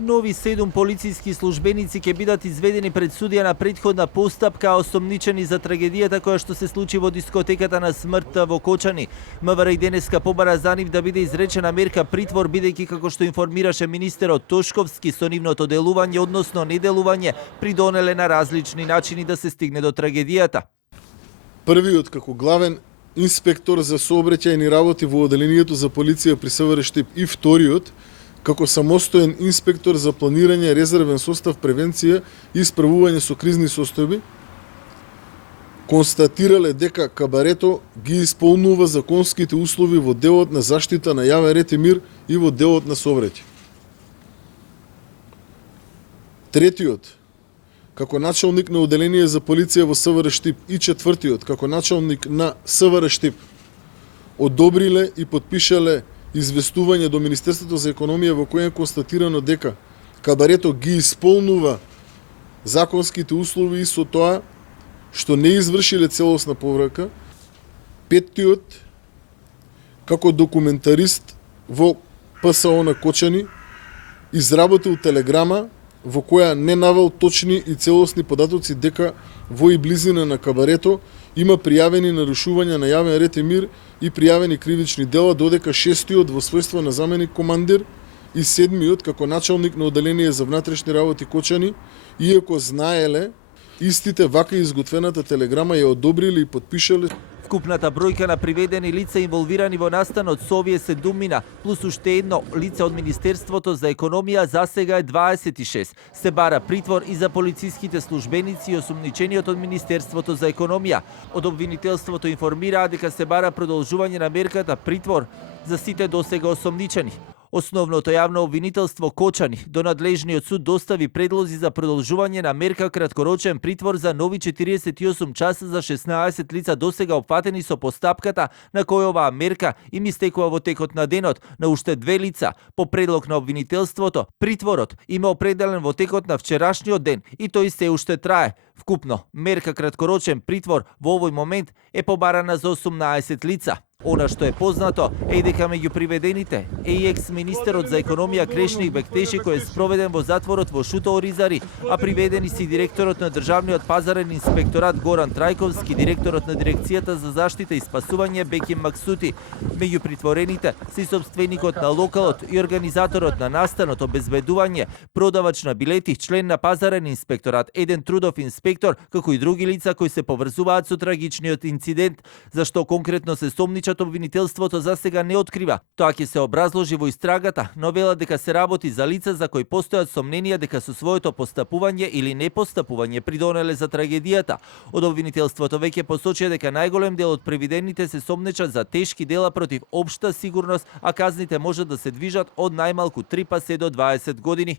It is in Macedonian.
Нови 7 полициски службеници ќе бидат изведени пред судија на претходна постапка, осомничени за трагедијата која што се случи во дискотеката на смрт во Кочани. МВР и денеска побара за нив да биде изречена мерка притвор, бидејќи како што информираше министерот Тошковски, со нивното делување, односно неделување, придонеле на различни начини да се стигне до трагедијата. Првиот како главен инспектор за сообраќајни работи во одделението за полиција при СВР Штип и вториот како самостоен инспектор за планирање, резервен состав, превенција и справување со кризни состојби, констатирале дека кабарето ги исполнува законските услови во делот на заштита на јавен ред и мир и во делот на сообраќај. Третиот, како началник на одделение за полиција во СВР Штип и четвртиот, како началник на СВР Штип, одобриле и подпишале известување до Министерството за економија во кое е констатирано дека кабарето ги исполнува законските услови и со тоа што не извршиле целосна поврака. Петтиот, како документарист во ПСО на Кочани, изработил телеграма во која не навел точни и целосни податоци дека во и близина на кабарето има пријавени нарушувања на јавен ред и мир и пријавени кривични дела, додека шестиот во својство на заменик командир и седмиот како началник на одделение за внатрешни работи Кочани, иако знаеле истите вака изготвената телеграма ја одобриле и подпишале. Вкупната бројка на приведени лица инволвирани во настанот со овие 7 плюс уште едно лице од Министерството за економија засега е 26. Се бара притвор и за полициските службеници и осумничениот од Министерството за економија. Од обвинителството информираа дека се бара продолжување на мерката притвор за сите досега осомничени. Основното јавно обвинителство Кочани до надлежниот суд достави предлози за продолжување на мерка краткорочен притвор за нови 48 часа за 16 лица досега опфатени со постапката на која оваа мерка им истекува во текот на денот. На уште 2 лица по предлог на обвинителството притворот им е определен во текот на вчерашниот ден и тој се уште трае. Вкупно мерка краткорочен притвор во овој момент е побарана за 18 лица. Она што е познато е дека меѓу приведените е и екс-министерот за економија Крешник Бектеши, кој е спроведен во затворот во Шуто Оризари, а приведени си директорот на Државниот пазарен инспекторат Горан Трајковски, директорот на дирекцијата за заштита и спасување Беким Максути. Меѓу притворените се и сопственикот на локалот и организаторот на настанот, обезбедување, продавач на билети, член на пазарен инспекторат, еден трудов инспектор, како и други лица кои се поврзуваат со трагичниот инцидент, зашто конкретно се сомничат обвинителството за сега не открива. Тоа ќе се образложи во истрагата, но вела дека се работи за лица за кои постојат сомненија дека со своето постапување или непостапување придонеле за трагедијата. Од обвинителството веќе посочија дека најголем дел од приведените се сомнечат за тешки дела против општа сигурност, а казните можат да се движат од најмалку 3 па се до 20 години.